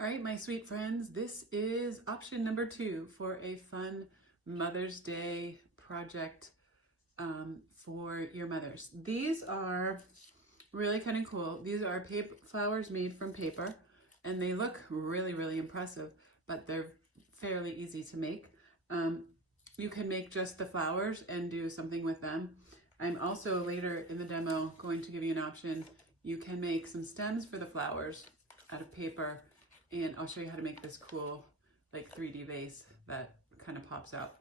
All right, my sweet friends, this is option number 2 for a fun Mother's Day project for your mothers. These are really kind of cool. These are paper flowers made from paper, and they look really, really impressive, but they're fairly easy to make. You can make just the flowers and do something with them. I'm also later in the demo going to give you an option. You can make some stems for the flowers out of paper, and I'll show you how to make this cool like 3D vase that kind of pops out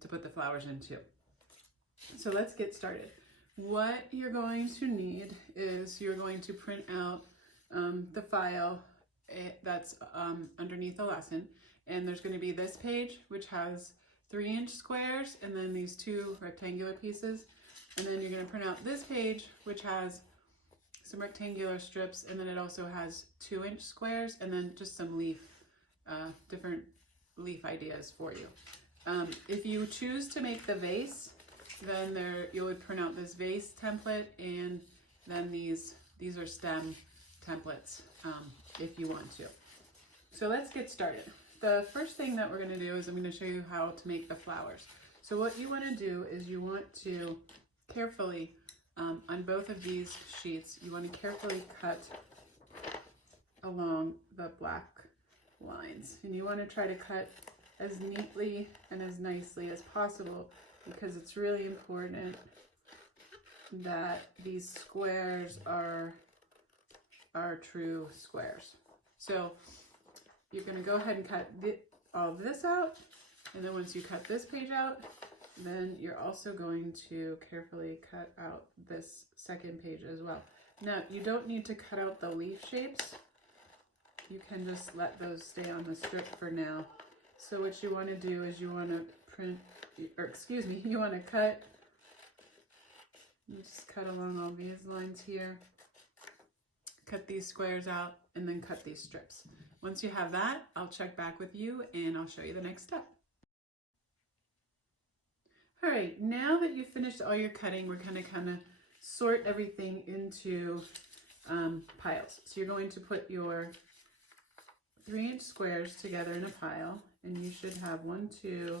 to put the flowers into. So let's get started. What you're going to need is you're going to print out the file that's underneath the lesson, and there's going to be this page which has 3-inch squares and then these 2 rectangular pieces, and then you're going to print out this page which has some rectangular strips, and then it also has 2-inch squares and then just some different leaf ideas for you. If you choose to make the vase, then you would print out this vase template, and then these are stem templates if you want to. So let's get started. The first thing that we're going to do is I'm going to show you how to make the flowers. So what you want to do is you want to carefully, on both of these sheets, you want to carefully cut along the black lines, and you want to try to cut as neatly and as nicely as possible, because it's really important that these squares are true squares. So you're going to go ahead and cut all of this out, and then once you cut this page out, then you're also going to carefully cut out this second page as well. Now, you don't need to cut out the leaf shapes. You can just let those stay on the strip for now. So what you want to do is you want to you want to cut. You just cut along all these lines here. Cut these squares out, and then cut these strips. Once you have that, I'll check back with you and I'll show you the next step. All right, now that you've finished all your cutting, we're going to kind of sort everything into piles. So you're going to put your 3-inch squares together in a pile, and you should have 1, 2,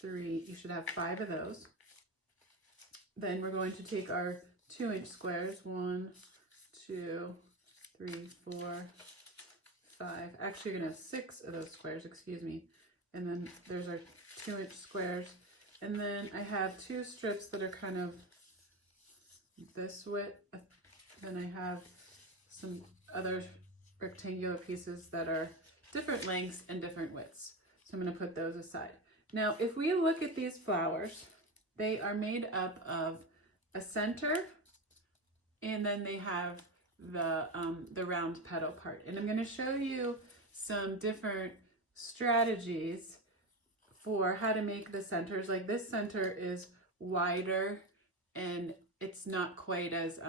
3, you should have 5 of those. Then we're going to take our 2-inch squares, 1, 2, 3, 4, 5. Actually, you're going to have 6 of those squares, excuse me. And then there's our 2-inch squares. And then I have 2 strips that are kind of this width. Then I have some other rectangular pieces that are different lengths and different widths. So I'm going to put those aside. Now, if we look at these flowers, they are made up of a center, and then they have the round petal part. And I'm going to show you some different strategies for how to make the centers. Like this center is wider, and it's not quite as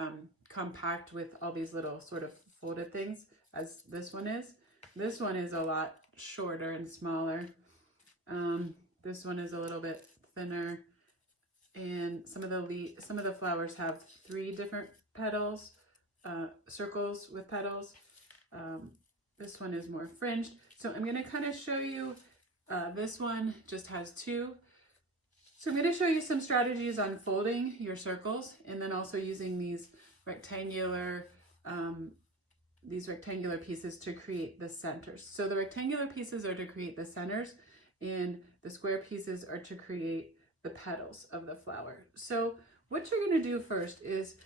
compact with all these little sort of folded things as this one is. This one is a lot shorter and smaller. This one is a little bit thinner, and some of the flowers have 3 different petals, circles with petals. This one is more fringed. So I'm going to kind of show you. This one just has 2. So I'm going to show you some strategies on folding your circles, and then also using these rectangular pieces to create the centers. So the rectangular pieces are to create the centers, and the square pieces are to create the petals of the flower. So what you're going to do first is,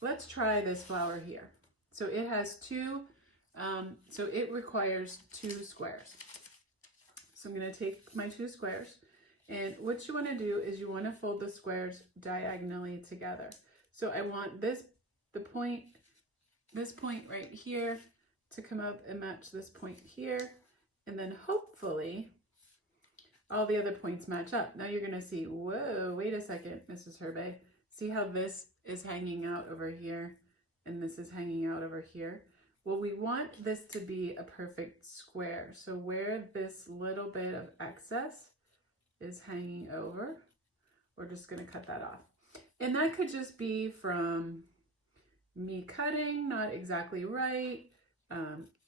let's try this flower here. So it has 2, so it requires 2 squares. So I'm going to take my 2 squares, and what you want to do is you want to fold the squares diagonally together. So I want this point right here to come up and match this point here, and then hopefully all the other points match up. Now you're going to see, whoa, wait a second, Mrs. Herbay. See how this is hanging out over here and this is hanging out over here? Well, we want this to be a perfect square. So where this little bit of excess is hanging over, we're just going to cut that off. And that could just be from me cutting not exactly right,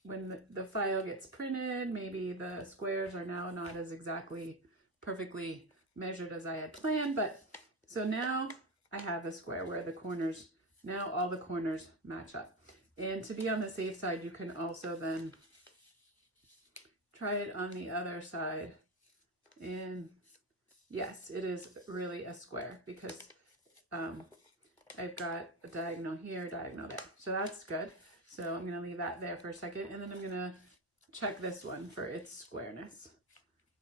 when the file gets printed, maybe the squares are now not as exactly perfectly measured as I had planned, but so now I have a square where the corners, now all the corners match up. And to be on the safe side, you can also then try it on the other side. And yes, it is really a square because I've got a diagonal here, diagonal there. So that's good. So I'm going to leave that there for a second, and then I'm going to check this one for its squareness.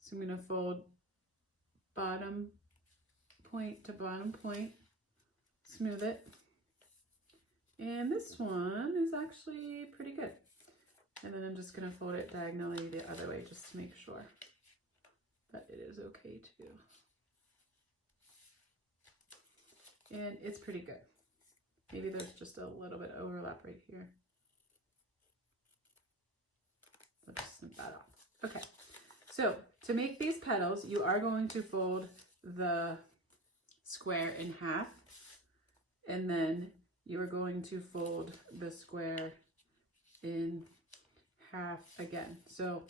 So I'm going to fold bottom point to bottom point, smooth it. And this one is actually pretty good. And then I'm just going to fold it diagonally the other way just to make sure that it is okay too. And it's pretty good. Maybe there's just a little bit of overlap right here. Let's just snip that off. Okay, so to make these petals, you are going to fold the square in half, and then you are going to fold the square in half again. So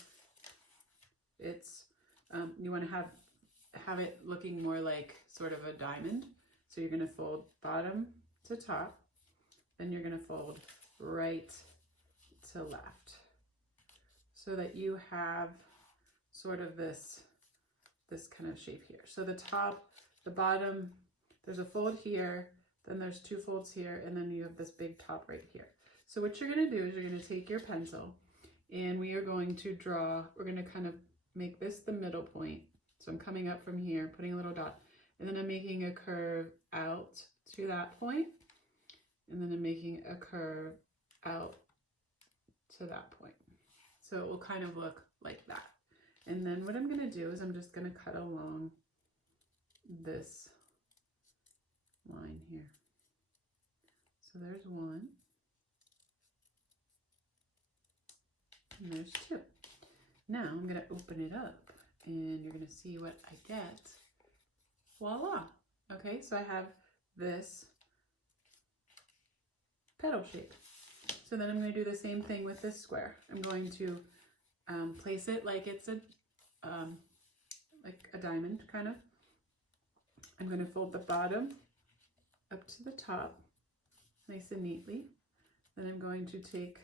it's, you want to have it looking more like sort of a diamond. So you're going to fold bottom to top, then you're going to fold right to left, so that you have sort of this kind of shape here. So the top, the bottom, there's a fold here, then there's two folds here, and then you have this big top right here. So what you're going to do is you're going to take your pencil, and we are going to draw, we're going to kind of make this the middle point. So I'm coming up from here, putting a little dot, and then I'm making a curve out to that point, and then I'm making a curve out to that point. So it will kind of look like that. And then what I'm going to do is I'm just going to cut along this line here. So there's one, and there's two. Now I'm going to open it up, and you're going to see what I get. Voila. Okay, so I have this petal shape. So then I'm going to do the same thing with this square. I'm going to place it like it's a diamond, kind of. I'm going to fold the bottom up to the top, nice and neatly. Then I'm going to take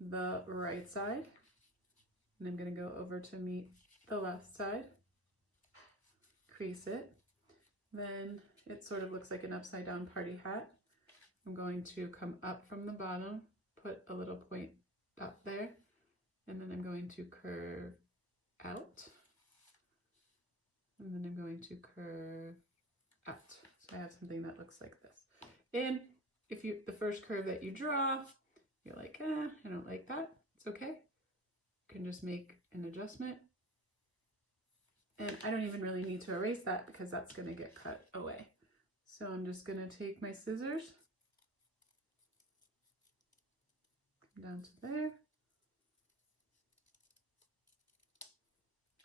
the right side, and I'm going to go over to meet the left side, crease it. Then it sort of looks like an upside down party hat. I'm going to come up from the bottom, put a little point up there, and then I'm going to curve out, and then I'm going to curve out. So I have something that looks like this. And if the first curve that you draw, you're like, I don't like that, it's okay. You can just make an adjustment. And I don't even really need to erase that because that's going to get cut away. So I'm just going to take my scissors, down to there,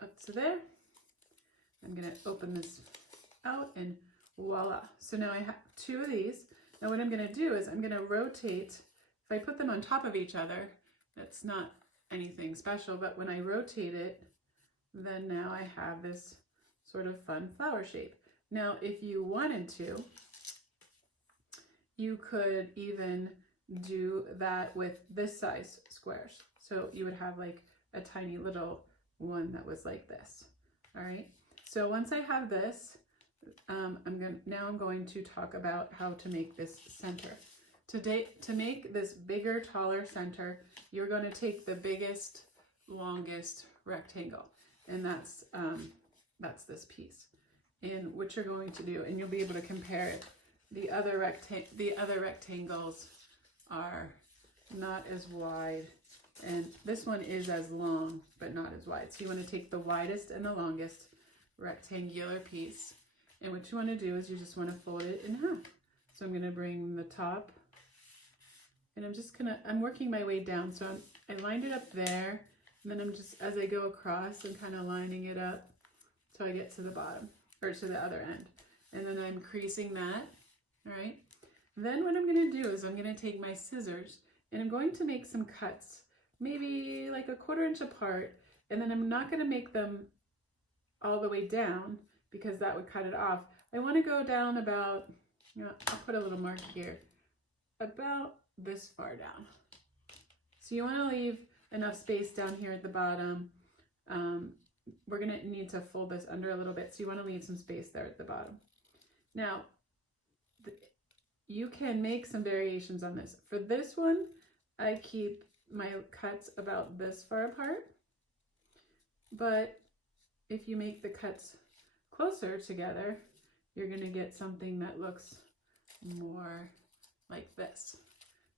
up to there. I'm going to open this out, and voila. So now I have two of these. Now what I'm going to do is I'm going to rotate. If I put them on top of each other, that's not anything special, but when I rotate it, then now I have this sort of fun flower shape. Now, if you wanted to, you could even do that with this size squares. So you would have like a tiny little one that was like this. All right. So once I have this, I'm going to talk about how to make this center. To make this bigger, taller center, you're going to take the biggest, longest rectangle, and that's this piece. And what you're going to do, and you'll be able to compare it. The other rectangles are not as wide, and this one is as long but not as wide. So you want to take the widest and the longest rectangular piece, and what you want to do is you just want to fold it in half. So I'm going to bring the top, and I'm working my way down. So I lined it up there, and then I'm just, as I go across, I'm kind of lining it up so I get to the bottom, or to the other end. And then I'm creasing that, all right? Then what I'm going to do is I'm going to take my scissors, and I'm going to make some cuts maybe like a 1/4 inch apart, and then I'm not going to make them all the way down because that would cut it off. I want to go down about, I'll put a little mark here, about this far down. So you want to leave enough space down here at the bottom. We're going to need to fold this under a little bit, so you want to leave some space there at the bottom. Now, you can make some variations on this. For this one, I keep my cuts about this far apart, but if you make the cuts closer together, you're going to get something that looks more like this.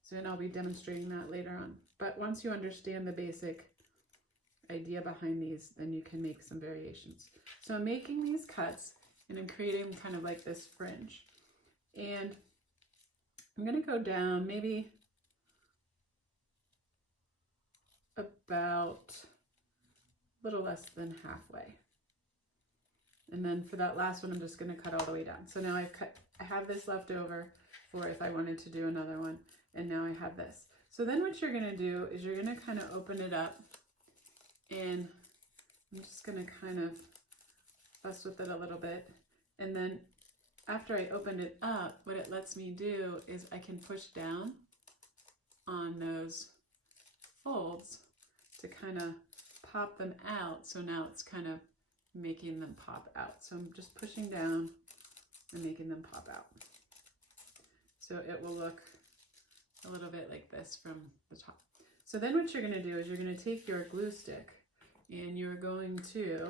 So, and I'll be demonstrating that later on. But once you understand the basic idea behind these, then you can make some variations. So I'm making these cuts and I'm creating kind of like this fringe. And I'm going to go down maybe about a little less than halfway. And then for that last one, I'm just going to cut all the way down. So now I have this left over for if I wanted to do another one. And now I have this. So then what you're going to do is you're going to kind of open it up, and I'm just going to kind of fuss with it a little bit. And then after I opened it up, what it lets me do is I can push down on those folds to kind of pop them out. So now it's kind of making them pop out. So I'm just pushing down and making them pop out. So it will look a little bit like this from the top. So then what you're going to do is you're going to take your glue stick and you're going to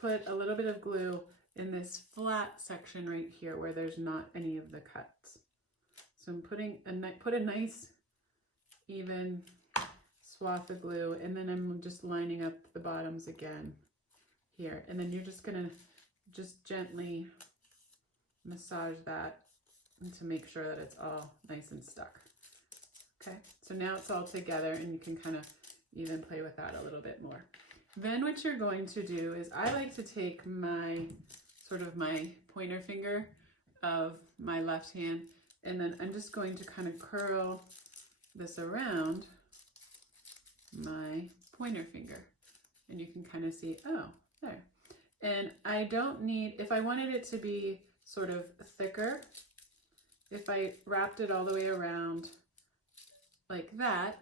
put a little bit of glue in this flat section right here where there's not any of the cuts. So I'm put a nice even swath of glue, and then I'm just lining up the bottoms again here. And then you're just going to just gently massage that to make sure that it's all nice and stuck. Okay, so now it's all together and you can kind of even play with that a little bit more. Then what you're going to do is I like to take my pointer finger of my left hand, and then I'm just going to kind of curl this around my pointer finger. And you can kind of see, oh, there. And I don't need, if I wanted it to be sort of thicker, if I wrapped it all the way around like that,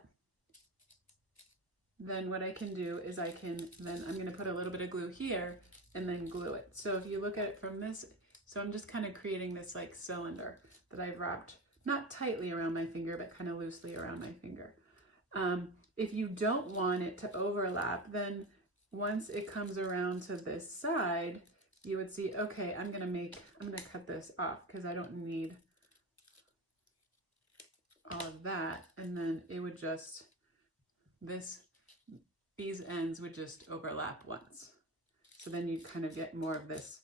then what I can do is I'm going to put a little bit of glue here and then glue it. So if you look at it from this, so I'm just kind of creating this like cylinder that I've wrapped not tightly around my finger, but kind of loosely around my finger. If you don't want it to overlap, then once it comes around to this side, you would see, okay, I'm going to cut this off because I don't need all of that. And then it would just, these ends would just overlap once. So then you kind of get more of this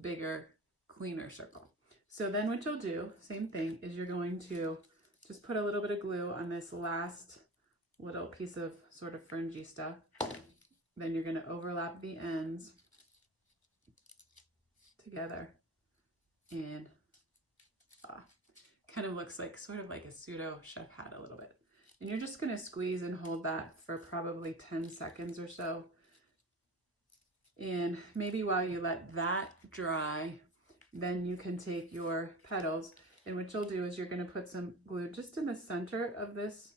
bigger, cleaner circle. So then what you'll do, same thing, is you're going to just put a little bit of glue on this last little piece of sort of fringy stuff. Then you're going to overlap the ends together, and kind of looks like sort of like a pseudo chef hat a little bit. And you're just going to squeeze and hold that for probably 10 seconds or so. And maybe while you let that dry, then you can take your petals, and what you'll do is you're going to put some glue just in the center of this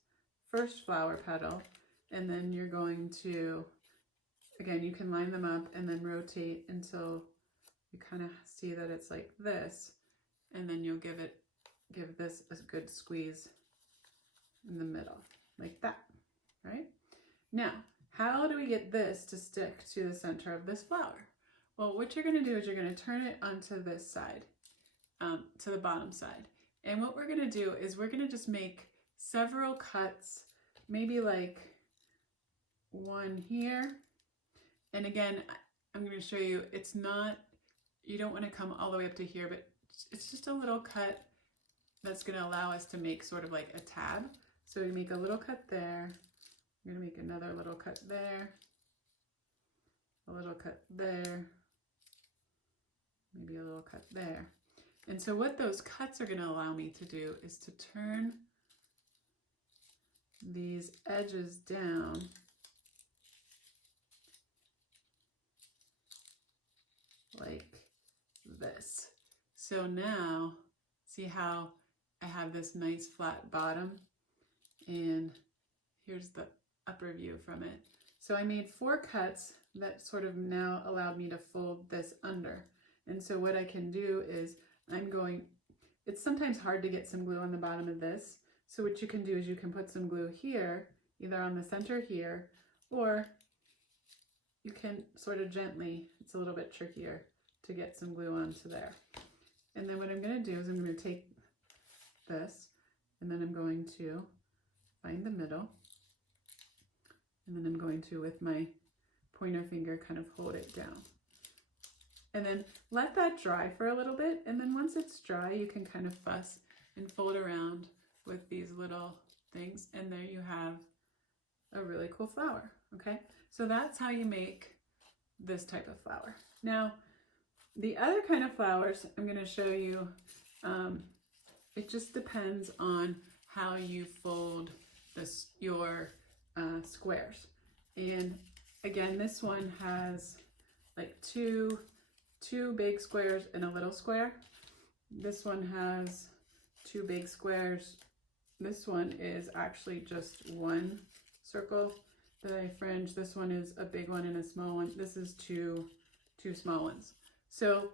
first flower petal, and then you're going to, again, you can line them up and then rotate until you kind of see that it's like this, and then you'll give this a good squeeze in the middle, like that, right? Now, how do we get this to stick to the center of this flower? Well, what you're going to do is you're going to turn it onto this side, to the bottom side. And what we're going to do is we're going to just make several cuts, maybe like one here. And again, I'm going to show you, it's not, you don't want to come all the way up to here, but it's just a little cut that's going to allow us to make sort of like a tab. So we make a little cut there. I'm going to make another little cut there, a little cut there, maybe a little cut there. And so what those cuts are going to allow me to do is to turn these edges down like this. So now, see how I have this nice flat bottom, and here's the upper view from it. So I made 4 cuts that sort of now allowed me to fold this under. And so what I can do is it's sometimes hard to get some glue on the bottom of this. So what you can do is you can put some glue here, either on the center here, or you can sort of gently, it's a little bit trickier to get some glue onto there. And then what I'm going to do is I'm going to take this, and then I'm going to find the middle, and then I'm going to, with my pointer finger, kind of hold it down. And then let that dry for a little bit, and then once it's dry, you can kind of fuss and fold around with these little things, and there you have a really cool flower, okay? So that's how you make this type of flower. Now, the other kind of flowers I'm going to show you, it just depends on how you fold your squares. And again, this one has like two big squares and a little square. This one has 2 big squares. This one is actually just 1 circle that I fringe. This one is a big one and a small one. This is two small ones. So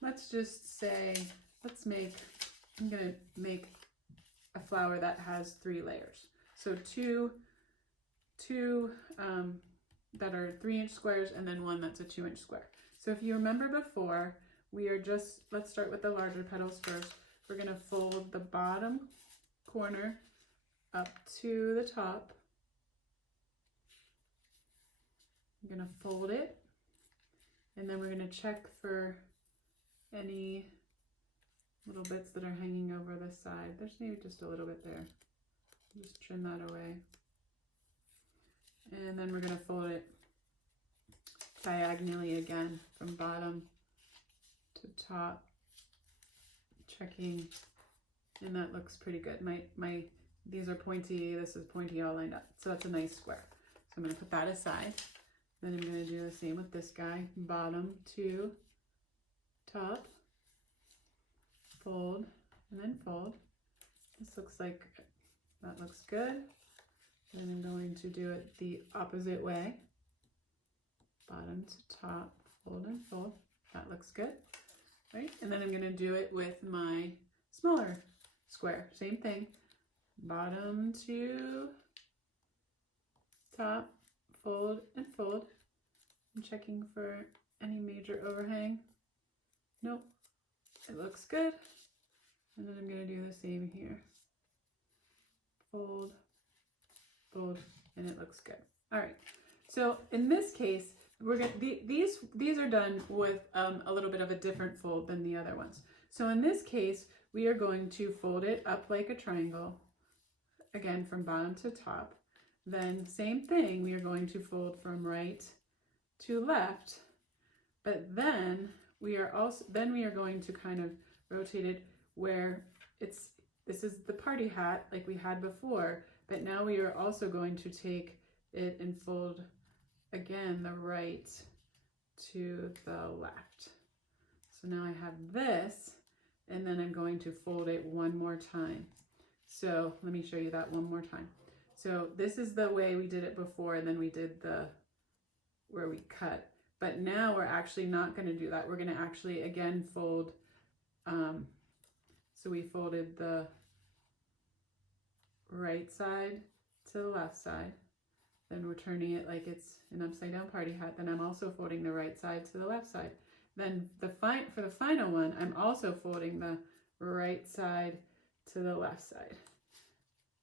let's just say, I'm gonna make a flower that has 3 layers. So two that are 3-inch squares, and then 1 that's a 2-inch square. So if you remember before, let's start with the larger petals first. We're gonna fold the bottom corner up to the top. I'm gonna fold it, and then we're gonna check for any little bits that are hanging over the side. There's maybe just a little bit there. Just trim that away. And then we're gonna fold it diagonally again from bottom to top, checking, and that looks pretty good. These are pointy, this is pointy, all lined up. So that's a nice square. So I'm gonna put that aside. Then I'm gonna do the same with this guy, bottom to top, fold, and then fold. This looks like, that looks good. Then I'm going to do it the opposite way. Bottom to top, fold and fold. That looks good, right? And then I'm gonna do it with my smaller square. Same thing, bottom to top, fold and fold. I'm checking for any major overhang. Nope, it looks good. And then I'm gonna do the same here. Fold, fold, and it looks good. All right, so in this case, we're gonna, these are done with a little bit of a different fold than the other ones. So in this case, we are going to fold it up like a triangle, again from bottom to top. Then same thing, we are going to fold from right to left, but then we are going to kind of rotate it where this is the party hat like we had before, but now we are also going to take it and fold again the right to the left. So now I have this, and then I'm going to fold it one more time. So let me show you that one more time. So this is the way we did it before, and then we did where we cut. But now we're actually not going to do that. We're going to actually again fold. So we folded the right side to the left side. Then we're turning it like it's an upside down party hat. Then I'm also folding the right side to the left side. Then for the final one, I'm also folding the right side to the left side.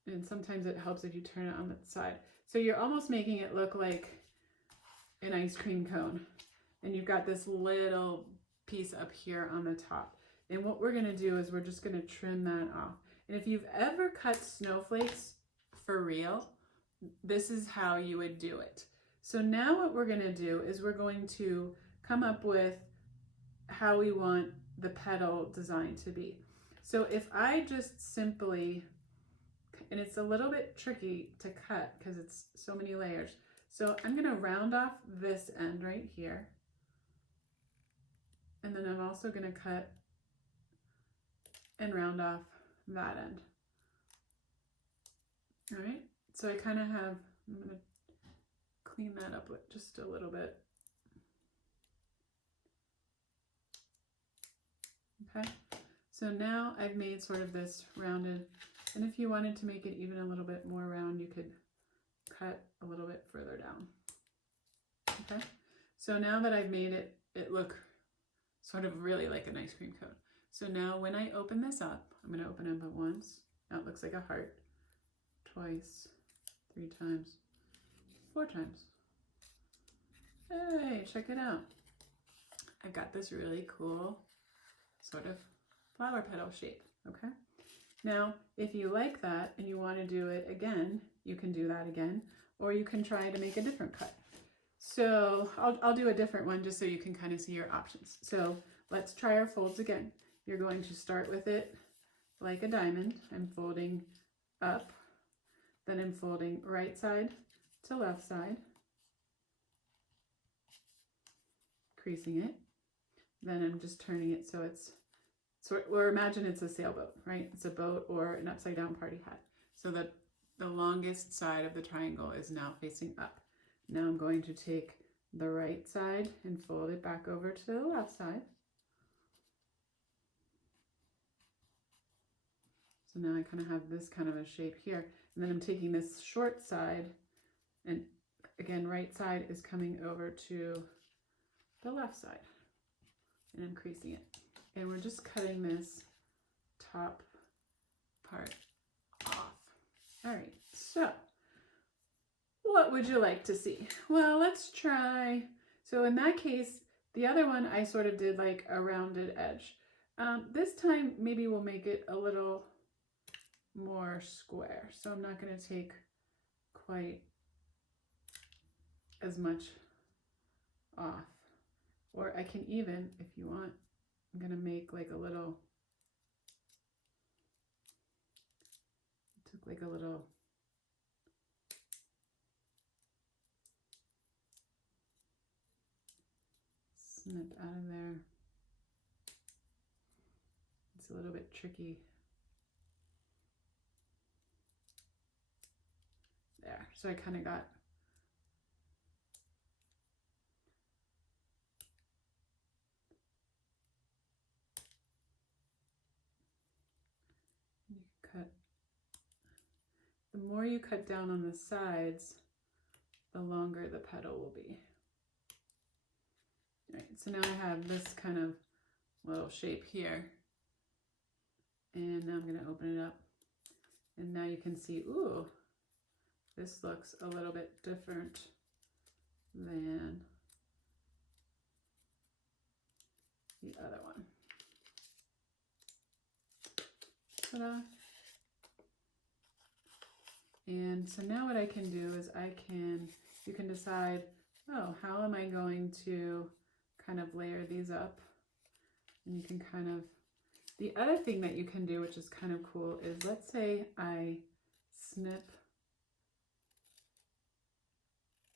And sometimes it helps if you turn it on the side. So you're almost making it look like an ice cream cone. And you've got this little piece up here on the top. And what we're gonna do is we're just gonna trim that off. And if you've ever cut snowflakes for real, this is how you would do it. So now what we're gonna do is we're going to come up with how we want the petal design to be. So if I just simply and it's a little bit tricky to cut because it's so many layers. So I'm going to round off this end right here. And then I'm also going to cut and round off that end. All right, so I kind of have, I'm going to clean that up with just a little bit. Okay, so now I've made sort of this rounded, and if you wanted to make it even a little bit more round, you could cut a little bit further down. Okay, so now that I've made it look sort of really like an ice cream cone. So now when I open this up, I'm going to open it up once. Now it looks like a heart. Twice, 3 times, 4 times. Hey, check it out. I've got this really cool sort of flower petal shape, okay? Now, if you like that and you want to do it again, you can do that again, or you can try to make a different cut. So I'll do a different one just so you can kind of see your options. So let's try our folds again. You're going to start with it like a diamond. I'm folding up, then I'm folding right side to left side, creasing it. Then I'm just turning it so it's or imagine it's a sailboat, right? It's a boat or an upside down party hat. So that the longest side of the triangle is now facing up. Now I'm going to take the right side and fold it back over to the left side. So now I kind of have this kind of a shape here. And then I'm taking this short side, and again, right side is coming over to the left side. And I'm creasing it. And we're just cutting this top part off. All right, so what would you like to see? Well, let's try. So in that case, the other one I sort of did like a rounded edge. This time, maybe we'll make it a little more square. So I'm not going to take quite as much off. Or I can even, if you want, I'm going to make like a little, took like a little snip out of there. It's a little bit tricky. There, so I kind of got the more you cut down on the sides, the longer the petal will be. All right, so now I have this kind of little shape here. And now I'm going to open it up. And now you can see, ooh, this looks a little bit different than the other one. Ta-da. And so now what I can do is you can decide, oh, how am I going to kind of layer these up? And you can kind of, the other thing that you can do, which is kind of cool, is let's say I snip,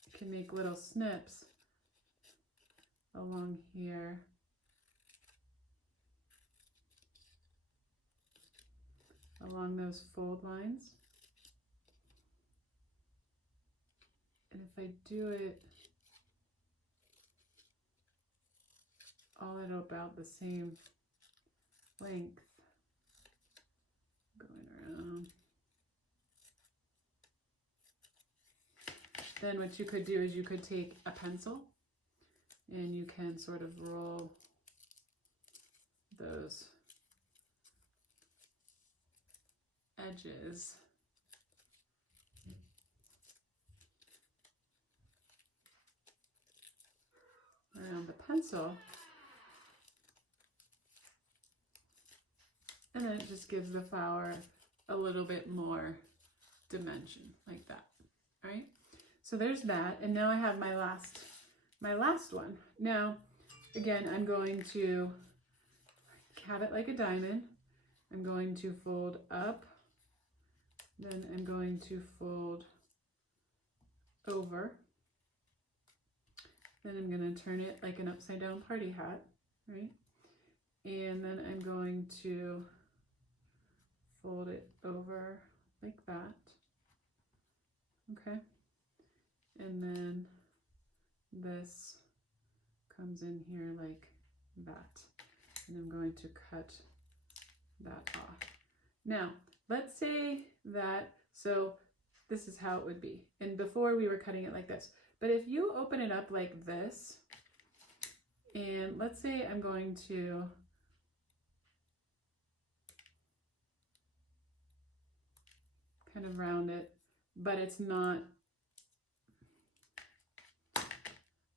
you can make little snips along here. Along those fold lines. And if I do it all at about the same length, going around, then what you could do is you could take a pencil and you can sort of roll those edges around the pencil, and then it just gives the flower a little bit more dimension like that. All right, so there's that, and now I have my last one. Now again, I'm going to have it like a diamond. I'm going to fold up Then I'm going to fold over. Then I'm going to turn it like an upside down party hat, right? And then I'm going to fold it over like that. Okay. And then this comes in here like that. And I'm going to cut that off. Now, let's say that, so this is how it would be. And before we were cutting it like this. But if you open it up like this, and let's say I'm going to kind of round it, but it's not,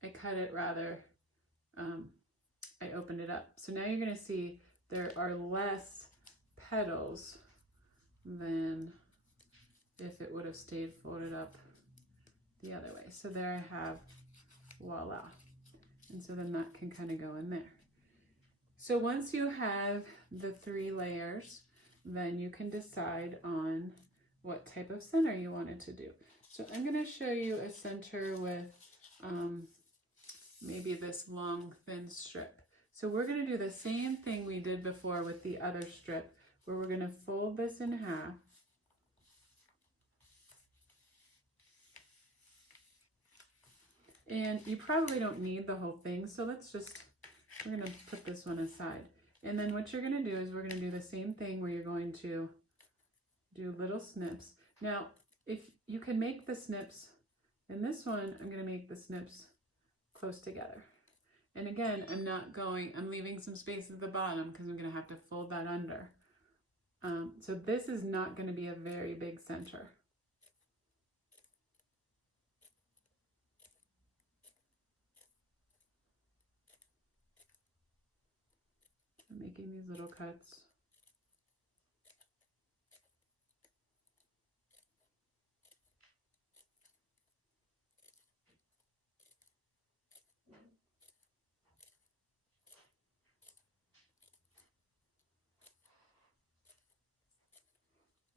I cut it rather, I opened it up. So now you're going to see there are less petals than if it would have stayed folded up the other way. So there I have, voila. And so then that can kind of go in there. So once you have the 3 layers, then you can decide on what type of center you wanted to do. So I'm going to show you a center with maybe this long thin strip. So we're going to do the same thing we did before with the other strip, where we're going to fold this in half. And you probably don't need the whole thing, so we're going to put this one aside. And then what you're going to do is we're going to do the same thing where you're going to do little snips. Now, if you can make the snips, in this one, I'm going to make the snips close together. And again, I'm leaving some space at the bottom because I'm going to have to fold that under. So this is not going to be a very big center. I'm making these little cuts.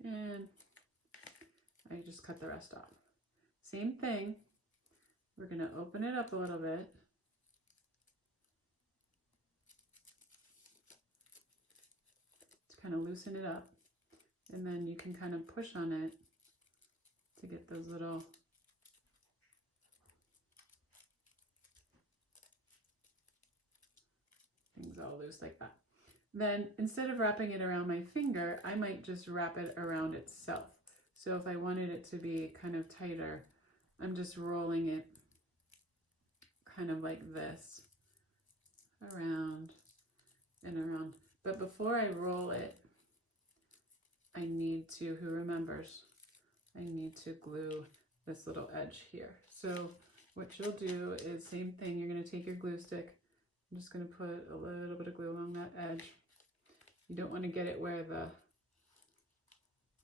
And I just cut the rest off. Same thing. We're going to open it up a little bit. To kind of loosen it up. And then you can kind of push on it to get those little things all loose like that. Then instead of wrapping it around my finger, I might just wrap it around itself. So if I wanted it to be kind of tighter, I'm just rolling it kind of like this, around and around. But before I roll it, I need to, who remembers, I need to glue this little edge here. So what you'll do is same thing, you're going to take your glue stick. I'm just going to put a little bit of glue along that edge. You don't want to get it where the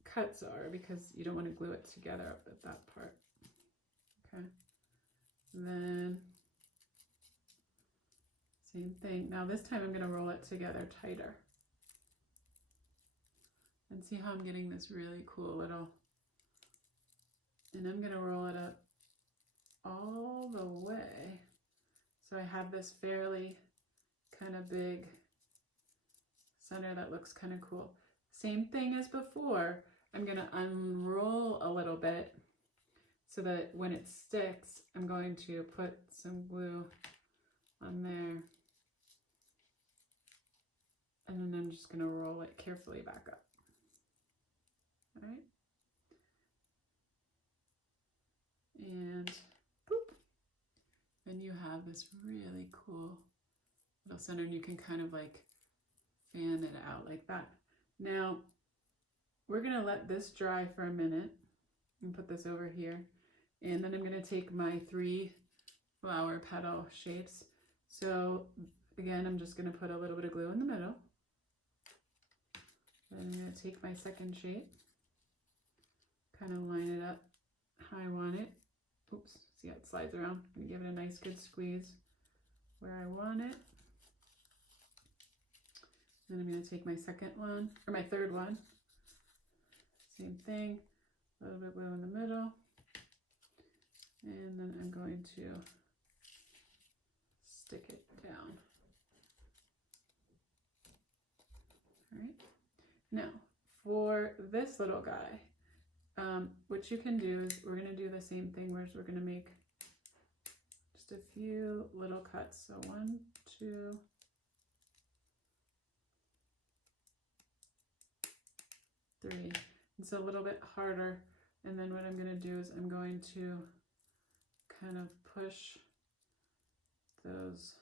cuts are because you don't want to glue it together up at that part. Okay. And then same thing. Now this time I'm going to roll it together tighter. And see how I'm getting this really cool little, and I'm going to roll it up all the way. So I have this fairly kind of big center that looks kind of cool. Same thing as before, I'm going to unroll a little bit so that when it sticks, I'm going to put some glue on there. And then I'm just going to roll it carefully back up. All right. And boop. And you have this really cool little center, and you can kind of like fan it out like that. Now, we're going to let this dry for a minute and put this over here. And then I'm going to take my 3 flower petal shapes. So again, I'm just going to put a little bit of glue in the middle. Then I'm going to take my second shape, kind of line it up how I want it. Oops, see how it slides around? I'm going to give it a nice good squeeze where I want it. Then I'm going to take my second one, or my third one. Same thing. A little bit blue in the middle. And then I'm going to stick it down. All right. Now, for this little guy, what you can do is we're going to do the same thing, where we're going to make just a few little cuts. So 1, 2, 3. It's a little bit harder. And then what I'm going to do is I'm going to kind of push those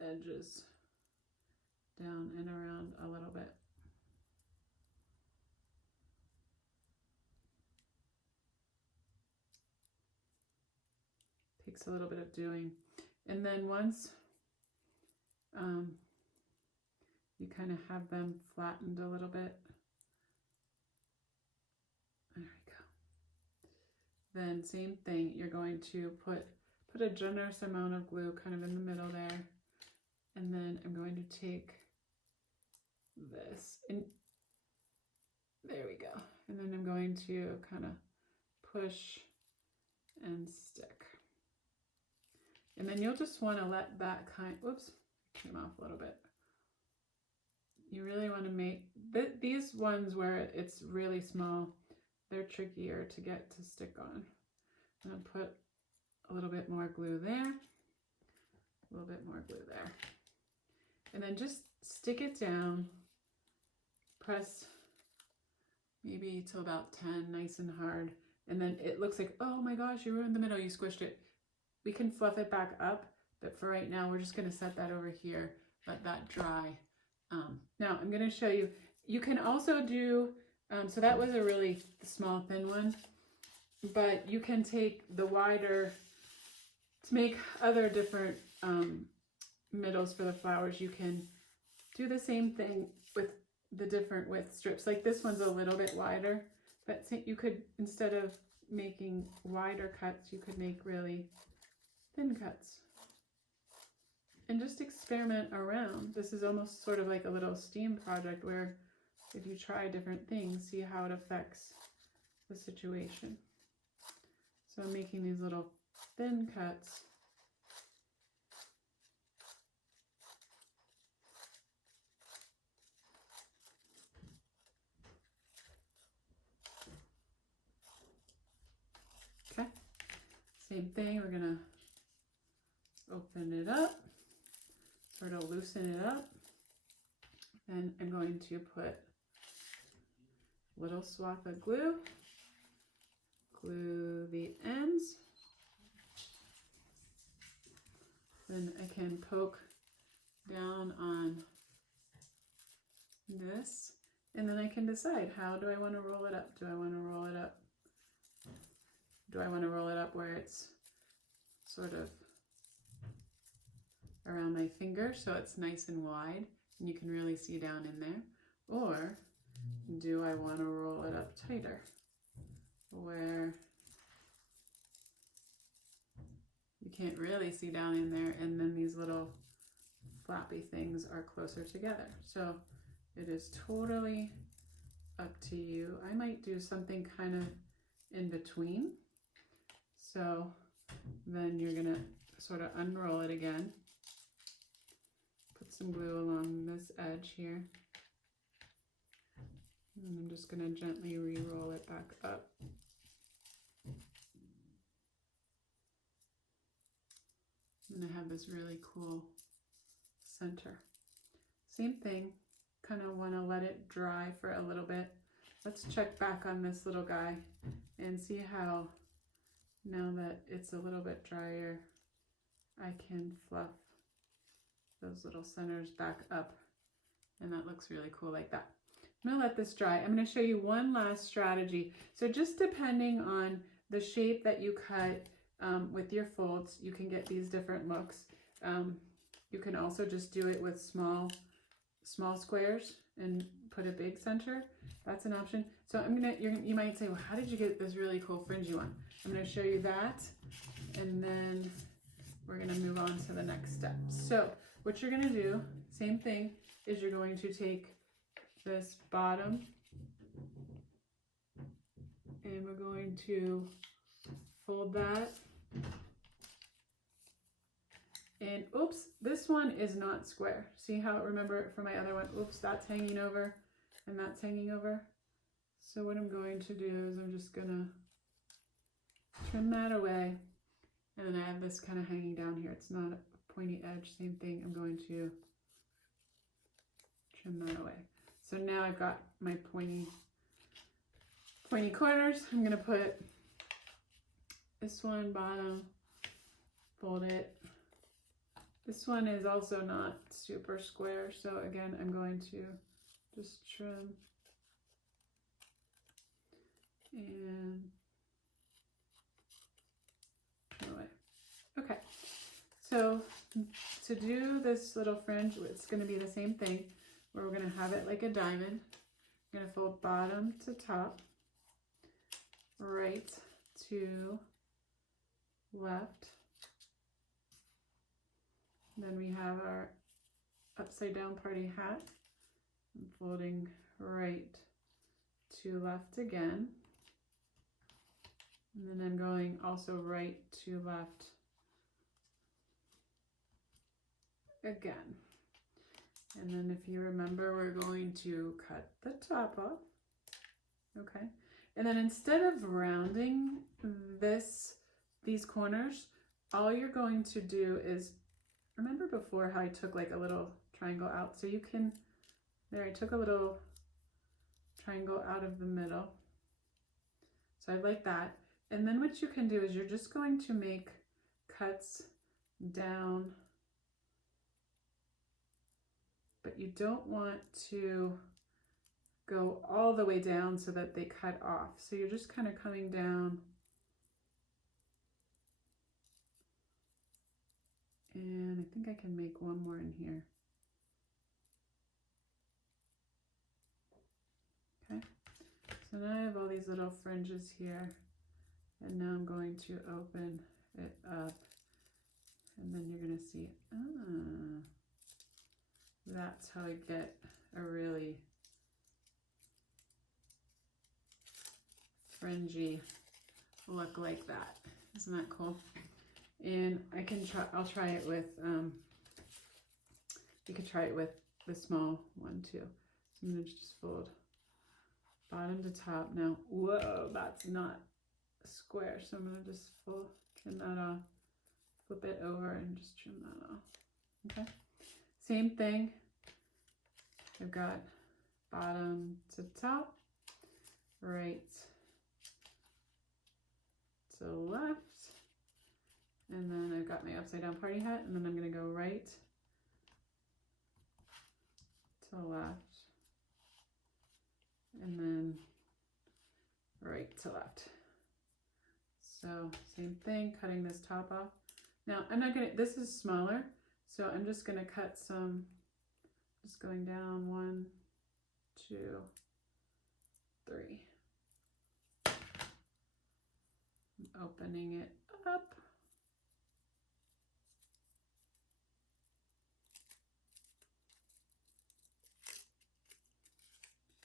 edges down and around a little bit. Takes a little bit of doing. And then once you kind of have them flattened a little bit, there we go. Then same thing, you're going to put a generous amount of glue kind of in the middle there. And then I'm going to take this, and there we go. And then I'm going to kind of push and stick. And then you'll just want to let that whoops, came off a little bit. You really want to make, these ones where it's really small, they're trickier to get to stick on. I'm going to put a little bit more glue there, a little bit more glue there. And then just stick it down, press maybe till about 10, nice and hard. And then it looks like, oh my gosh, you ruined the middle, you squished it. We can fluff it back up, but for right now, we're just gonna set that over here, let that dry. Now I'm gonna show you, you can also do, so that was a really small, thin one, but you can take the wider, to make other different middles for the flowers. You can do the same thing with the different width strips. Like this one's a little bit wider, but you could, instead of making wider cuts, you could make really thin cuts. And just experiment around. This is almost sort of like a little STEAM project, where if you try different things, see how it affects the situation. So I'm making these little thin cuts. Okay, same thing, we're gonna open it up, sort of loosen it up. Then I'm going to put a little swath of glue, glue the ends. Then I can poke down on this, and then I can decide, how do I want to roll it up? Do I want to roll it up? Do I want to roll it up where it's sort of around my finger so it's nice and wide and you can really see down in there? Or do I want to roll it up tighter where you can't really see down in there, and then these little floppy things are closer together? So it is totally up to you. I might do something kind of in between. So then you're gonna sort of unroll it again, put some glue along this edge here, and I'm just gonna gently re-roll it back up. And I have this really cool center. Same thing, kind of want to let it dry for a little bit. Let's check back on this little guy and see how, now that it's a little bit drier, I can fluff those little centers back up, and that looks really cool like that. I'm gonna let this dry. I'm gonna show you one last strategy. So just depending on the shape that you cut with your folds, you can get these different looks. You can also just do it with small squares and put a big center. That's an option. So I'm gonna, you might say, well, how did you get this really cool fringy one? I'm gonna show you that, and then we're gonna move on to the next step. So what you're gonna do, same thing, is you're going to take this bottom And we're going to fold that. And oops, this one is not square. See how, remember it from my other one? Oops, that's hanging over and that's hanging over. So what I'm going to do is I'm just gonna trim that away. And then I have this kind of hanging down here. It's not a pointy edge, same thing. I'm going to trim that away. So now I've got my pointy corners. I'm gonna put this one bottom, fold it. This one is also not super square, so again, I'm going to just trim and trim away. Okay, so to do this little fringe, it's going to be the same thing, where we're going to have it like a diamond. I'm going to fold bottom to top, right to left. Then we have our upside down party hat. I'm folding right to left again. And then I'm going also right to left again. And then if you remember, we're going to cut the top off. Okay. And then instead of rounding these corners, all you're going to do is, remember before how I took like a little triangle out? So you can, there I took a little triangle out of the middle. So I like that. And then what you can do is you're just going to make cuts down, but you don't want to go all the way down so that they cut off. So you're just kind of coming down and I think I can make one more in here. Okay, so now I have all these little fringes here, and now I'm going to open it up, and then you're gonna see, that's how I get a really fringy look like that. Isn't that cool? And I can try, I'll try it with, you could try it with the small one too. So I'm gonna just fold bottom to top. Now, whoa, that's not square. So I'm gonna just trim that off, flip it over and just trim that off. Okay, same thing. I've got bottom to top, right to left. And then I've got my upside down party hat, and then I'm going to go right to left, and then right to left. So same thing, cutting this top off. Now I'm not going to, this is smaller, so I'm just going to cut some, just going down 1, 2, 3. I'm opening it up.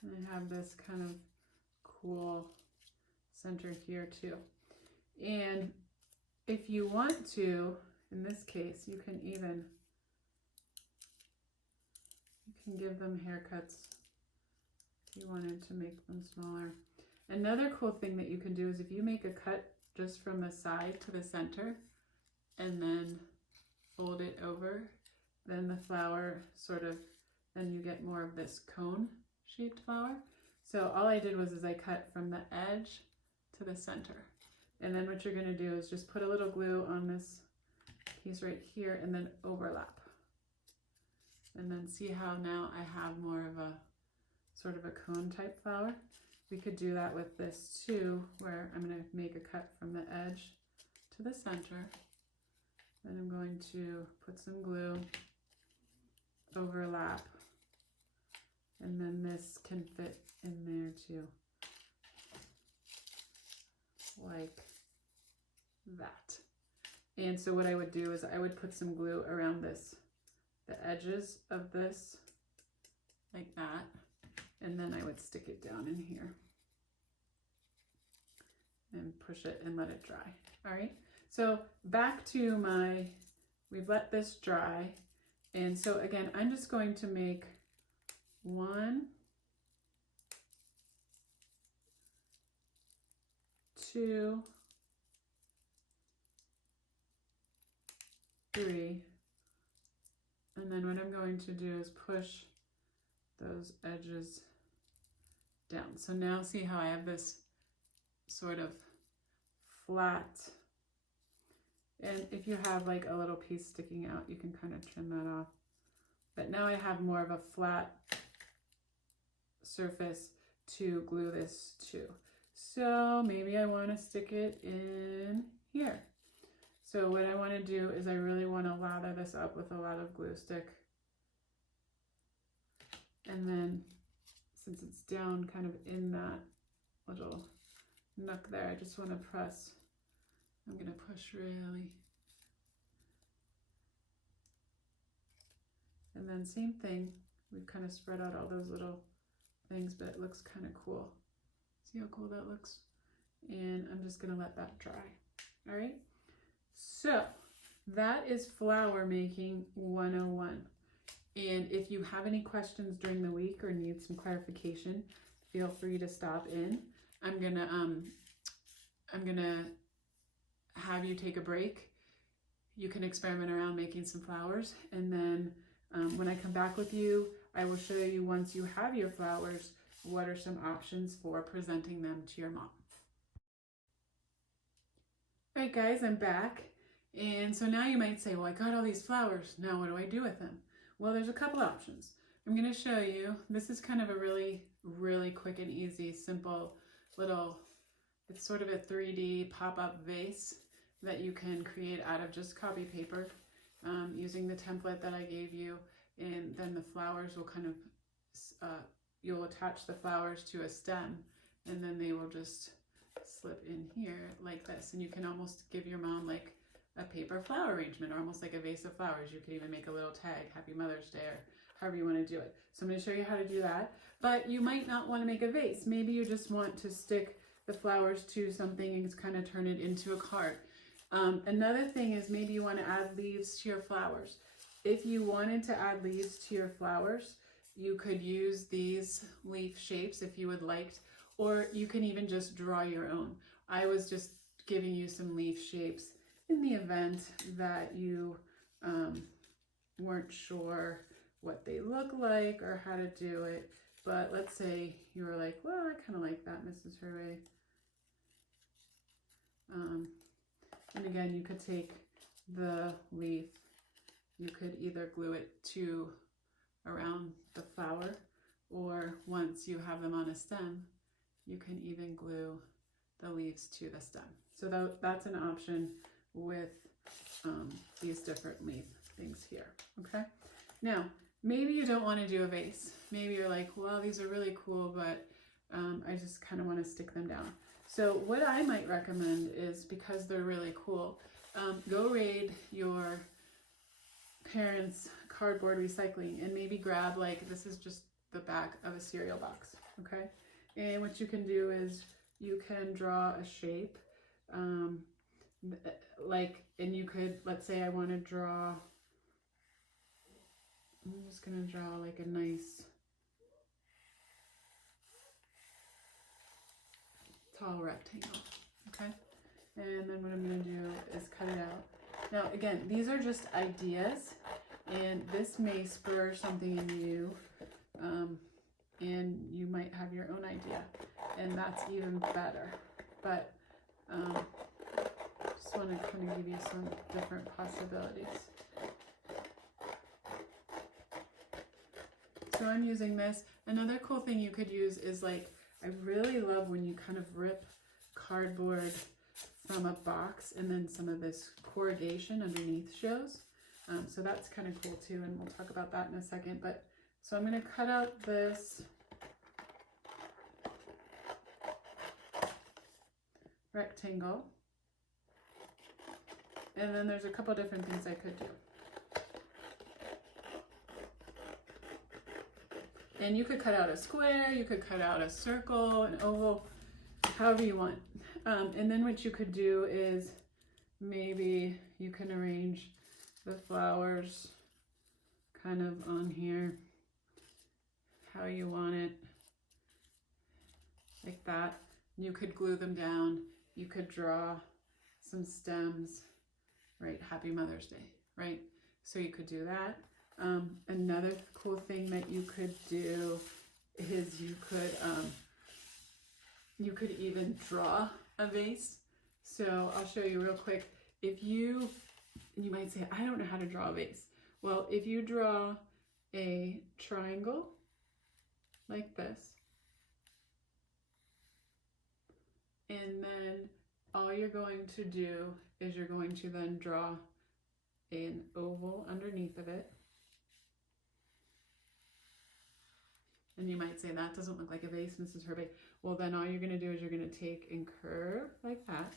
And I have this kind of cool center here too. And if you want to, in this case, you can give them haircuts if you wanted to make them smaller. Another cool thing that you can do is if you make a cut just from the side to the center and then fold it over, then the flower sort of, then you get more of this cone shaped flower. So all I did was I cut from the edge to the center. And then what you're going to do is just put a little glue on this piece right here and then overlap. And then see how now I have more of a sort of a cone type flower. We could do that with this too, where I'm going to make a cut from the edge to the center. Then I'm going to put some glue, overlap, and then this can fit in there too, like that. And so what I would do is I would put some glue around this, the edges of this, like that, and then I would stick it down in here. and push it and let it dry. All right, so back to we've let this dry. And so again, I'm just going to make 1, 2, 3, and then what I'm going to do is push those edges down. So now see how I have this sort of flat, and if you have like a little piece sticking out, you can kind of trim that off. But now I have more of a flat surface to glue this to. So maybe I want to stick it in here. So what I want to do is I really want to lather this up with a lot of glue stick. And then since it's down kind of in that little nook there, I just want to press. I'm going to push really. And then same thing, we've kind of spread out all those little things, but it looks kind of cool. See how cool that looks? And I'm just going to let that dry. All right. So that is flower making 101. And if you have any questions during the week or need some clarification, feel free to stop in. I'm gonna have you take a break. You can experiment around making some flowers, and then when I come back with you, I will show you, once you have your flowers, what are some options for presenting them to your mom. All right, guys, I'm back. And so now you might say, well, I got all these flowers. Now what do I do with them? Well, there's a couple options. I'm going to show you. This is kind of a really, really quick and easy, simple little, it's sort of a 3D pop-up vase that you can create out of just copy paper using the template that I gave you. And then the flowers will kind of, you'll attach the flowers to a stem, and then they will just slip in here like this. And you can almost give your mom like a paper flower arrangement, or almost like a vase of flowers. You could even make a little tag, Happy Mother's Day, or however you want to do it. So I'm going to show you how to do that. But you might not want to make a vase. Maybe you just want to stick the flowers to something and kind of turn it into a card. Another thing is maybe you want to add leaves to your flowers. If you wanted to add leaves to your flowers, you could use these leaf shapes if you would like, or you can even just draw your own. I was just giving you some leaf shapes in the event that you weren't sure what they look like or how to do it. But let's say you were like, well, I kind of like that, Mrs. Herbay. And again, you could take the leaf, you could either glue it to around the flower, or once you have them on a stem, you can even glue the leaves to the stem. So that's an option with these different leaf things here, okay? Now, maybe you don't want to do a vase. Maybe you're like, well, these are really cool, but I just kind of want to stick them down. So what I might recommend is, because they're really cool, go raid your parents' cardboard recycling and maybe grab, like, this is just the back of a cereal box, okay? And what you can do is you can draw a shape, like, and you could, let's say I want to draw, I'm just going to draw like a nice tall rectangle, okay? And then what I'm going to do is cut it out. Now, again, these are just ideas, and this may spur something in you, and you might have your own idea, and that's even better. But just want to kind of give you some different possibilities. So I'm using this. Another cool thing you could use is, like, I really love when you kind of rip cardboard from a box and then some of this corrugation underneath shows. So that's kind of cool too, and we'll talk about that in a second. But so I'm going to cut out this rectangle, and then there's a couple different things I could do. And you could cut out a square, you could cut out a circle, an oval, however you want. And then what you could do is maybe you can arrange the flowers kind of on here how you want it, like that. You could glue them down. You could draw some stems, right? Happy Mother's Day, right? So you could do that. Another cool thing that you could do is you could even draw a vase. So I'll show you real quick. If you might say, I don't know how to draw a vase. Well, if you draw a triangle like this, and then all you're going to do is you're going to then draw an oval underneath of it. And you might say, that doesn't look like a vase, Mrs. Herbay. Well, then all you're going to do is you're going to take and curve like that.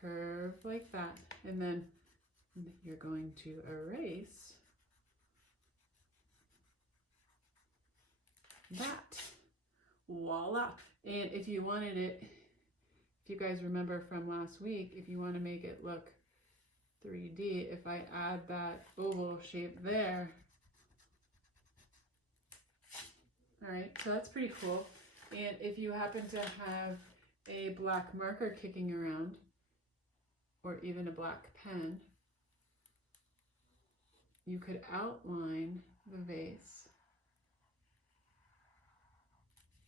Curve like that. And then you're going to erase that. Voila. And if you wanted it, if you guys remember from last week, if you want to make it look 3D, if I add that oval shape there, all right, so that's pretty cool. And if you happen to have a black marker kicking around, or even a black pen, you could outline the vase,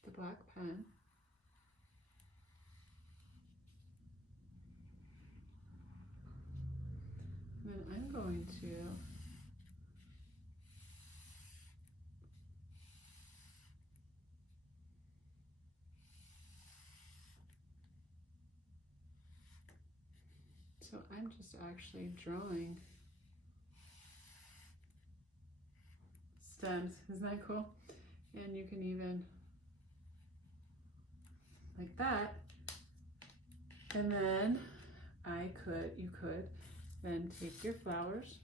the black pen, and then I'm going to so I'm just actually drawing stems. Isn't that cool? And you can even like that. And then you could then take your flowers,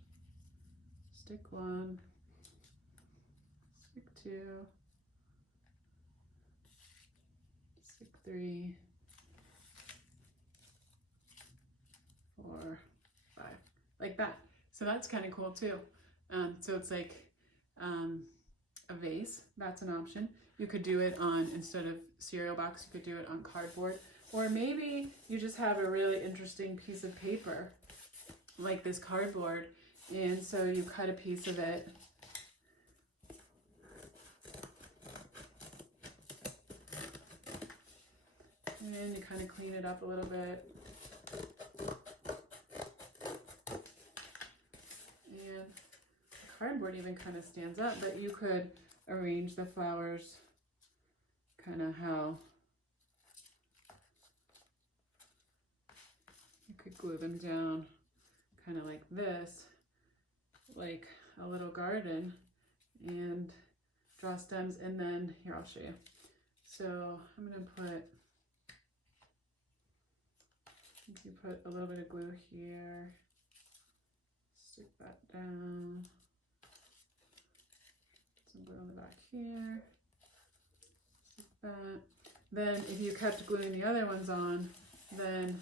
stick one, stick two, stick three, 4, 5, like that. So that's kind of cool too. So it's like a vase, that's an option. You could do it on, instead of cereal box, you could do it on cardboard. Or maybe you just have a really interesting piece of paper, like this cardboard, and so you cut a piece of it. And you kind of clean it up a little bit. And the cardboard even kind of stands up, but you could arrange the flowers kind of how you could glue them down kind of like this, like a little garden, and draw stems. And then here, I'll show you. So I'm going to put a little bit of glue here, stick that down, some glue on the back here, stick that. Then if you kept gluing the other ones on, then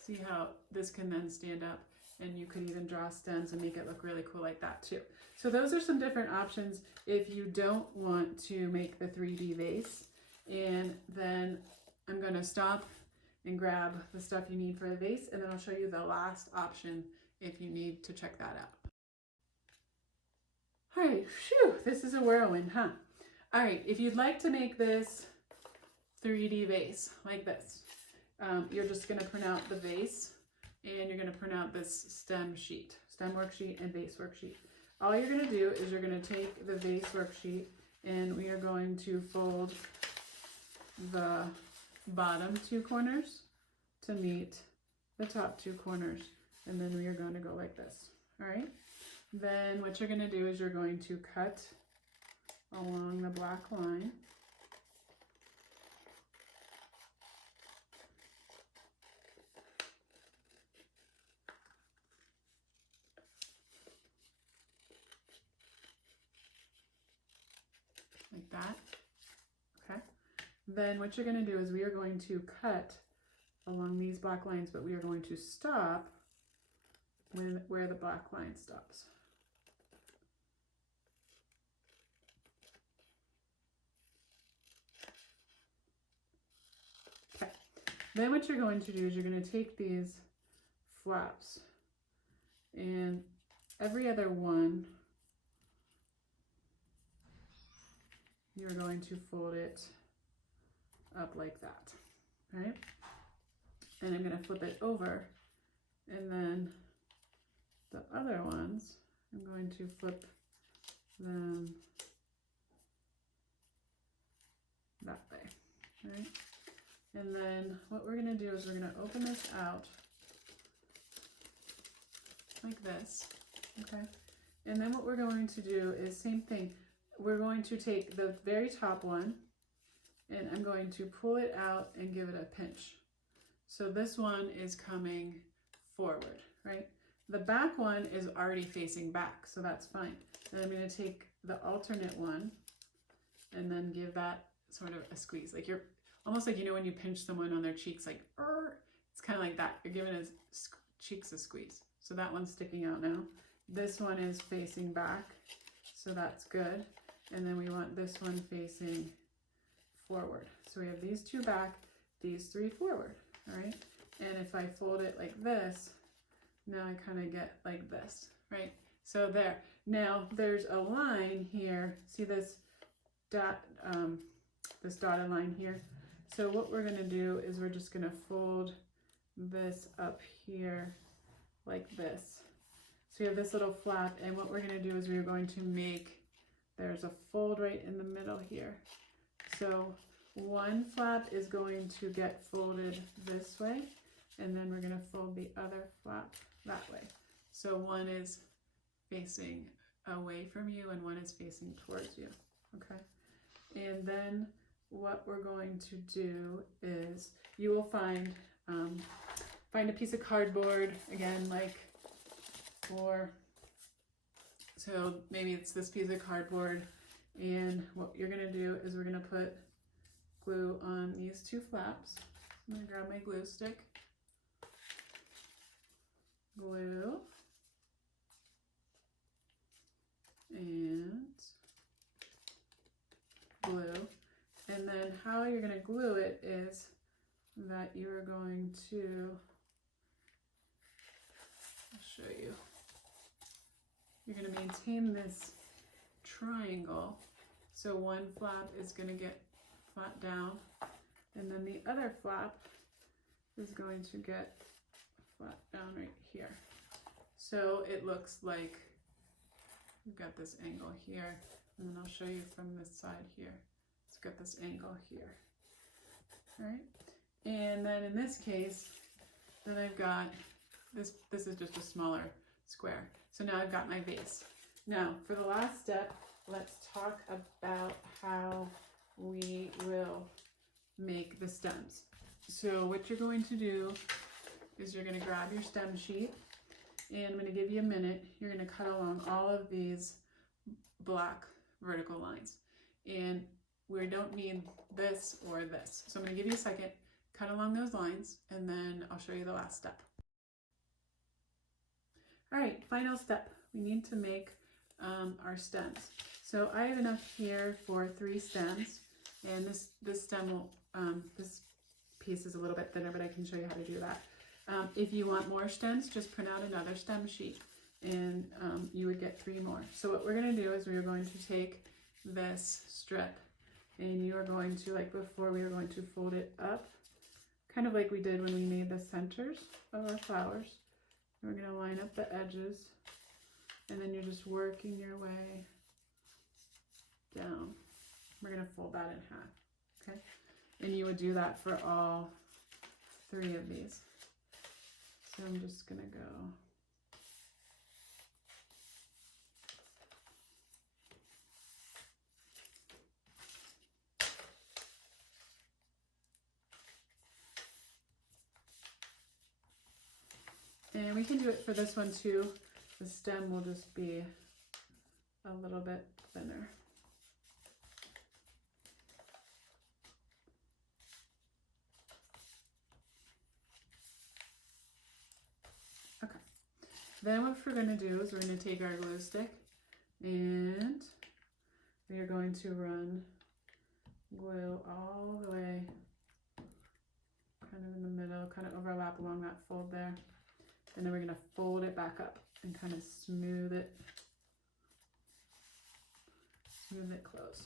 see how this can then stand up, and you could even draw stems and make it look really cool like that too. So those are some different options if you don't want to make the 3D vase. And then I'm going to stop and grab the stuff you need for a vase, and then I'll show you the last option if you need to check that out. All right, phew, this is a whirlwind, huh? All right, if you'd like to make this 3D vase like this, you're just going to print out the vase, and you're going to print out this stem worksheet and vase worksheet. All you're going to do is you're going to take the vase worksheet, and we are going to fold the bottom 2 corners to meet the top 2 corners, and then we are going to go like this. All right, then what you're going to do is you're going to cut along the black line, like that. Okay, then what you're going to do is we are going to cut along these black lines, but we are going to stop where the black line stops. Okay, then what you're going to do is you're going to take these flaps and every other one, you're going to fold it up like that, right? And I'm going to flip it over, and then the other ones, I'm going to flip them that way, right? And then what we're going to do is we're going to open this out like this, okay? And then what we're going to do is same thing. We're going to take the very top one and I'm going to pull it out and give it a pinch. So this one is coming forward, right? The back one is already facing back, so that's fine. Then I'm going to take the alternate one and then give that sort of a squeeze. Like you're almost like, you know, when you pinch someone on their cheeks, like, it's kind of like that. You're giving his cheeks a squeeze. So that one's sticking out now. This one is facing back, so that's good. And then we want this one facing forward. So we have these two back, these three forward, all right? And if I fold it like this, now I kind of get like this, right? So there. Now there's a line here. See this dot, this dotted line here? So what we're gonna do is we're just gonna fold this up here like this. So you have this little flap, and what we're gonna do is we're going to make, there's a fold right in the middle here. So one flap is going to get folded this way, and then we're gonna fold the other flap that way. So one is facing away from you and one is facing towards you, okay? And then what we're going to do is you will find a piece of cardboard, again, like, or so maybe it's this piece of cardboard, and what you're gonna do is we're gonna put glue on these two flaps. I'm gonna grab my glue stick, glue, and glue. And then how you're gonna glue it is that you're going to, I'll show you. You're going to maintain this triangle. So one flap is going to get flat down, and then the other flap is going to get flat down right here. So it looks like we've got this angle here, and then I'll show you from this side here. It's got this angle here. All right. And then in this case, then I've got this is just a smaller square. So now I've got my vase. Now for the last step, let's talk about how we will make the stems. So what you're going to do is you're going to grab your stem sheet, and I'm going to give you a minute. You're going to cut along all of these black vertical lines. And we don't need this or this. So I'm going to give you a second, cut along those lines, and then I'll show you the last step. All right, final step. We need to make our stems. So I have enough here for 3 stems, and this stem will, this piece is a little bit thinner, but I can show you how to do that. If you want more stems, just print out another stem sheet, and you would get 3 more. So what we're going to do is we are going to take this strip, and you are going to, like before, we are going to fold it up, kind of like we did when we made the centers of our flowers. We're going to line up the edges, and then you're just working your way down. We're going to fold that in half, okay? And you would do that for all 3 of these. So I'm just going to go. And we can do it for this one too. The stem will just be a little bit thinner. Then what we're going to do is we're going to take our glue stick and we are going to run glue all the way kind of in the middle, kind of overlap along that fold there. And then we're going to fold it back up and kind of smooth it close.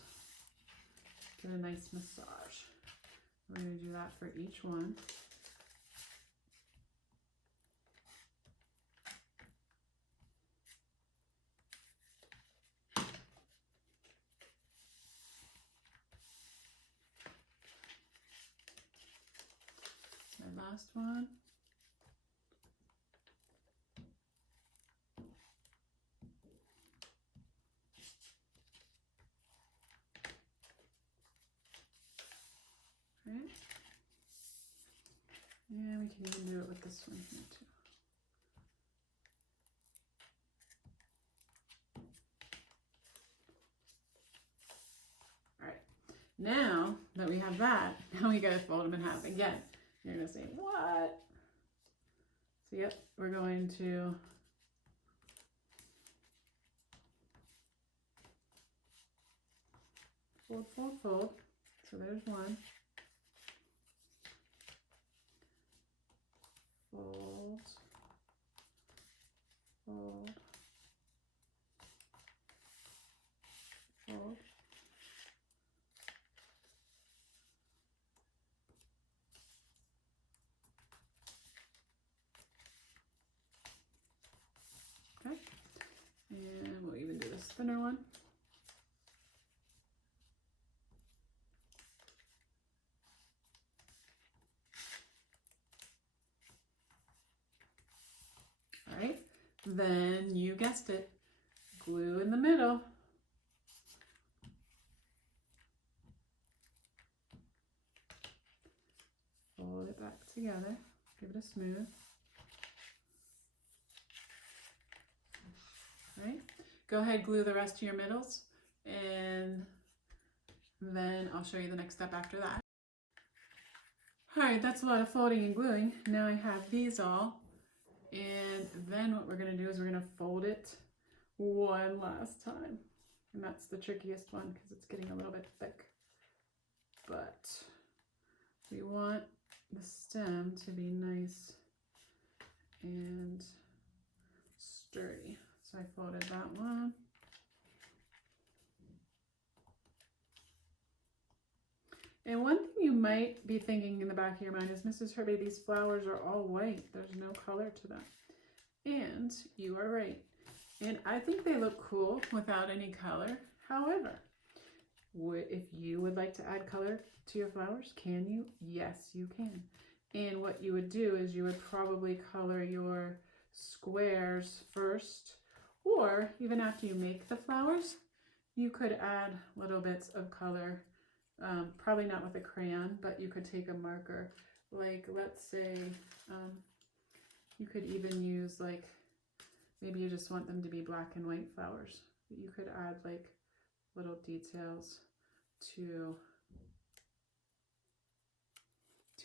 Get a nice massage. We're going to do that for each one. My last one. Okay. And we can even do it with this one here too. All right. Now that we have that, now we gotta fold them in half again. You're gonna say, what? So yep, we're going to fold, fold, fold. So there's one. Fold, fold, fold. Okay, and we'll even do this thinner one. All right, then you guessed it, glue in the middle. Fold it back together, give it a smooth. All right, go ahead, glue the rest of your middles, and then I'll show you the next step after that. All right, that's a lot of folding and gluing. Now I have these all. And then what we're going to do is we're going to fold it one last time. And that's the trickiest one because it's getting a little bit thick. But we want the stem to be nice and sturdy. So I folded that one. And one thing you might be thinking in the back of your mind is, Mrs. Herbay, these flowers are all white. There's no color to them. And you are right. And I think they look cool without any color. However, if you would like to add color to your flowers, can you? Yes, you can. And what you would do is you would probably color your squares first, or even after you make the flowers, you could add little bits of color. Probably not with a crayon, but you could take a marker. Like, let's say, you could even use, like, maybe you just want them to be black and white flowers. You could add, like, little details to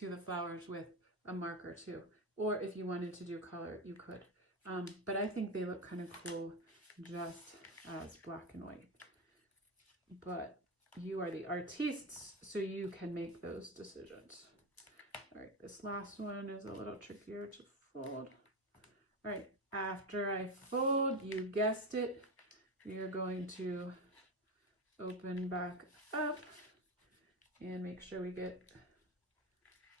the flowers with a marker too. Or if you wanted to do color, you could. But I think they look kind of cool just as black and white. But you are the artists, so you can make those decisions. All right, this last one is a little trickier to fold. All right, after I fold, you guessed it, we are going to open back up and make sure we get,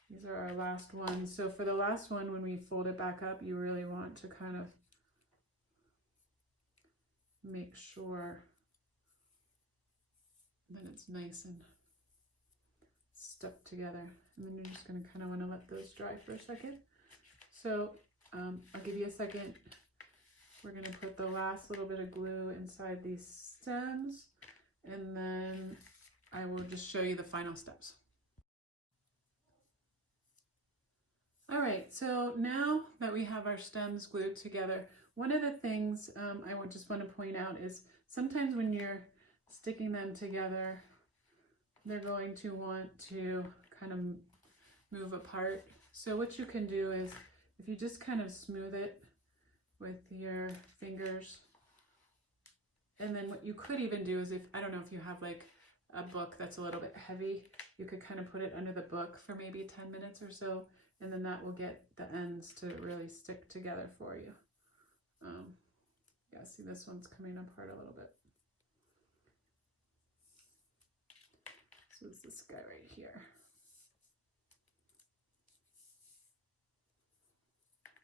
these are our last ones. So for the last one, when we fold it back up, you really want to kind of make sure that it's nice and stuck together. And then you're just going to kind of want to let those dry for a second. So I'll give you a second. We're going to put the last little bit of glue inside these stems, and then I will just show you the final steps. All right, so now that we have our stems glued together, one of the things I would just want to point out is sometimes when you're sticking them together, they're going to want to kind of move apart. So what you can do is, if you just kind of smooth it with your fingers. And then what you could even do is, if, I don't know if you have like a book that's a little bit heavy, you could kind of put it under the book for maybe 10 minutes or so, and then that will get the ends to really stick together for you. Yeah, see, this one's coming apart a little bit. So it's this guy right here.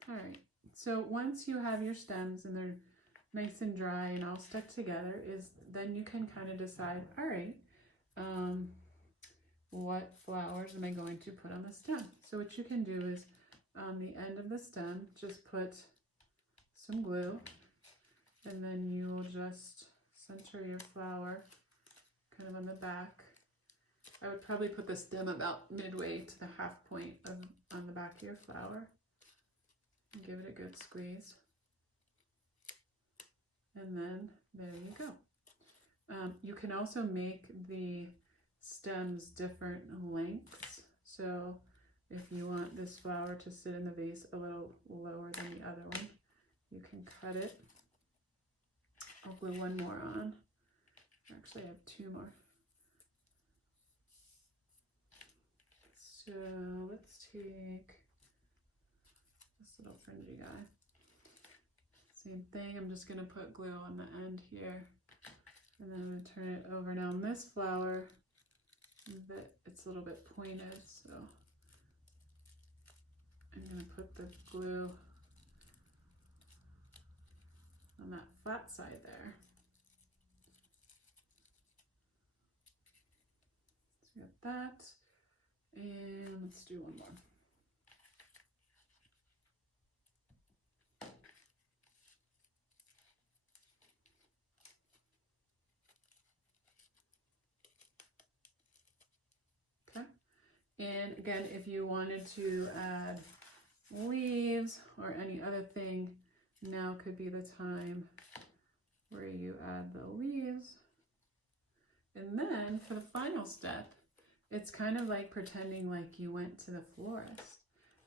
All right, so once you have your stems and they're nice and dry and all stuck together, then you can kind of decide, all right, what flowers am I going to put on the stem? So what you can do is, on the end of the stem, just put some glue, and then you will just center your flower kind of on the back. I would probably put the stem about midway to the half point on the back of your flower. And give it a good squeeze. And then there you go. You can also make the stems different lengths. So if you want this flower to sit in the vase a little lower than the other one, you can cut it. I'll glue one more on. Actually, I have two more. So let's take this little fringy guy. Same thing, I'm just gonna put glue on the end here, and then I'm gonna turn it over. Now on this flower, it's a little bit pointed, so I'm gonna put the glue on that flat side there. So we got that, and let's do one more. And again, if you wanted to add leaves or any other thing, now could be the time where you add the leaves. And then for the final step, it's kind of like pretending like you went to the florist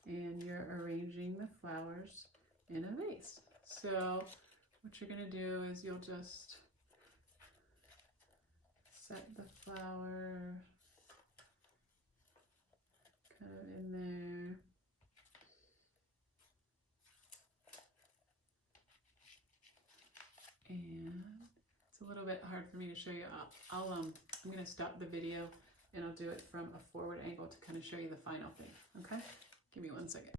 and you're arranging the flowers in a vase. So what you're gonna do is you'll just set the flower kind of in there. And it's a little bit hard for me to show you. I'm going to stop the video and I'll do it from a forward angle to kind of show you the final thing. Okay? Give me 1 second.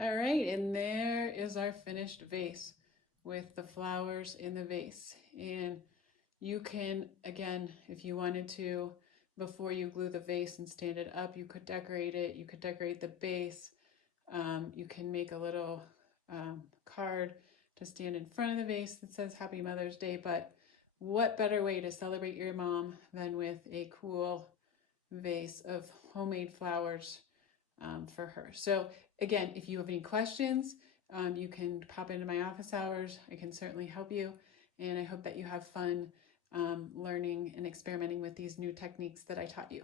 All right, and there is our finished vase with the flowers in the vase. And you can, again, if you wanted to, before you glue the vase and stand it up, you could decorate it. You could decorate the base. You can make a little card to stand in front of the vase that says Happy Mother's Day. But what better way to celebrate your mom than with a cool vase of homemade flowers for her. So again, if you have any questions, you can pop into my office hours. I can certainly help you. And I hope that you have fun learning and experimenting with these new techniques that I taught you.